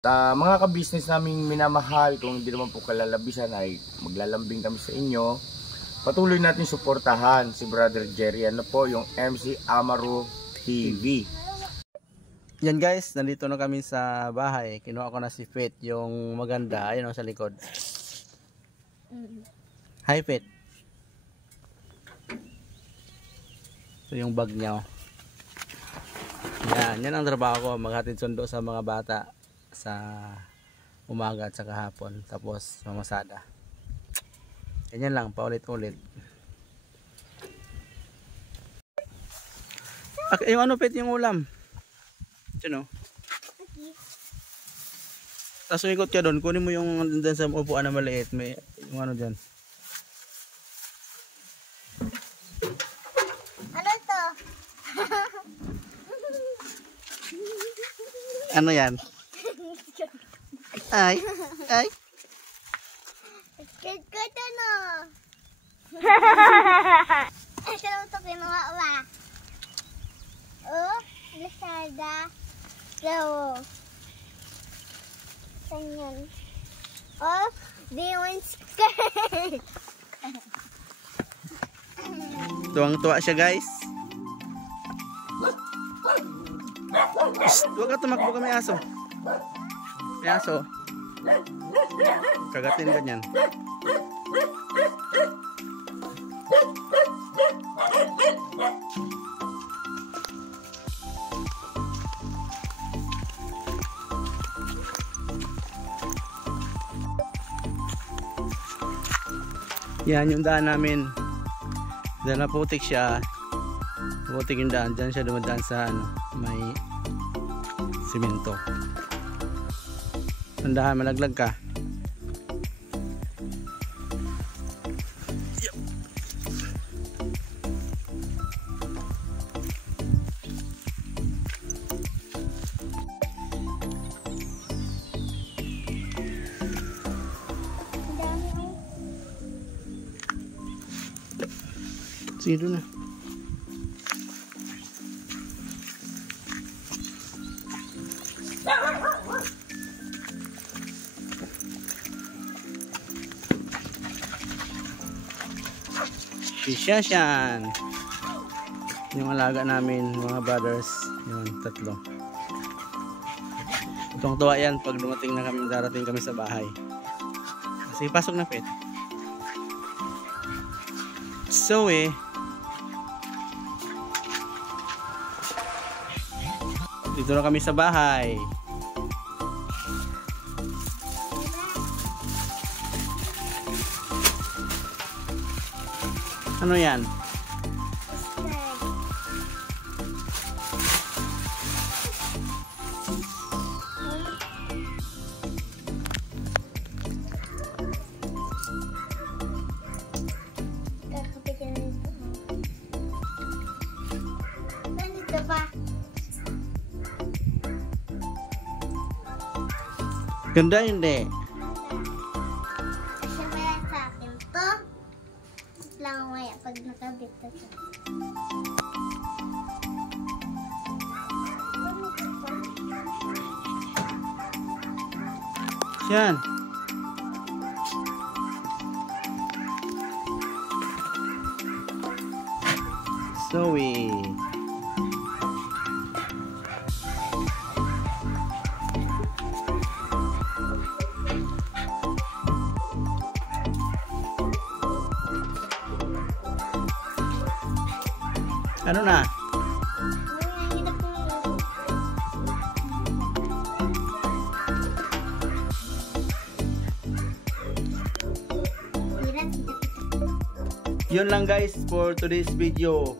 Mga ka-business naming minamahal, kung hindi naman po kalalabisan ay maglalambing kami sa inyo. Patuloy natin suportahan si Brother Jerry, ano po, yung MC Amaro TV. Yan guys, nandito na kami sa bahay. Kinuha ko na si Pet, yung maganda, ayun sa likod. Hi Pet. Ito yung bag niya. Yan ang trabaho ko, maghatid sundo sa mga bata sa umaga at sa kahapon, tapos mamasada. Ganyan lang, paulit-ulit. Yung ano Pet, yung ulam? Diyan o. Tapos ikot ka doon, kunin mo yung dyan sa upuan na maliit, may yung ano dyan. Ano to? Ano yan? Ay. Kito no. Ito lang ito kinuha ba? Oh, Lazada. So, ganyan. Oh, Dion's skirt. Tuwang-tuwa siya guys. Huwag ka tumakbo kami aso. May aso. Kagatin ganyan. Yan yung daan namin. Dahil naputik siya. Naputik yung daan. Diyan siya dumadaan sa ano, may simento. Tandahan, malaglag ka. Yep. Sino na? Shashan. Yung alaga namin, mga brothers, yung tatlo. Itong tuwa yan pag dumating na kami, darating kami sa bahay. Sige, pasok na Pet. So dito na kami sa bahay. Ano yan? Nandito pa. Ganda hindi? Siya maya sa akin to. Lang maya pag nakabit na siya. Yan. Zoe. Ano na? Yun lang guys for today's video.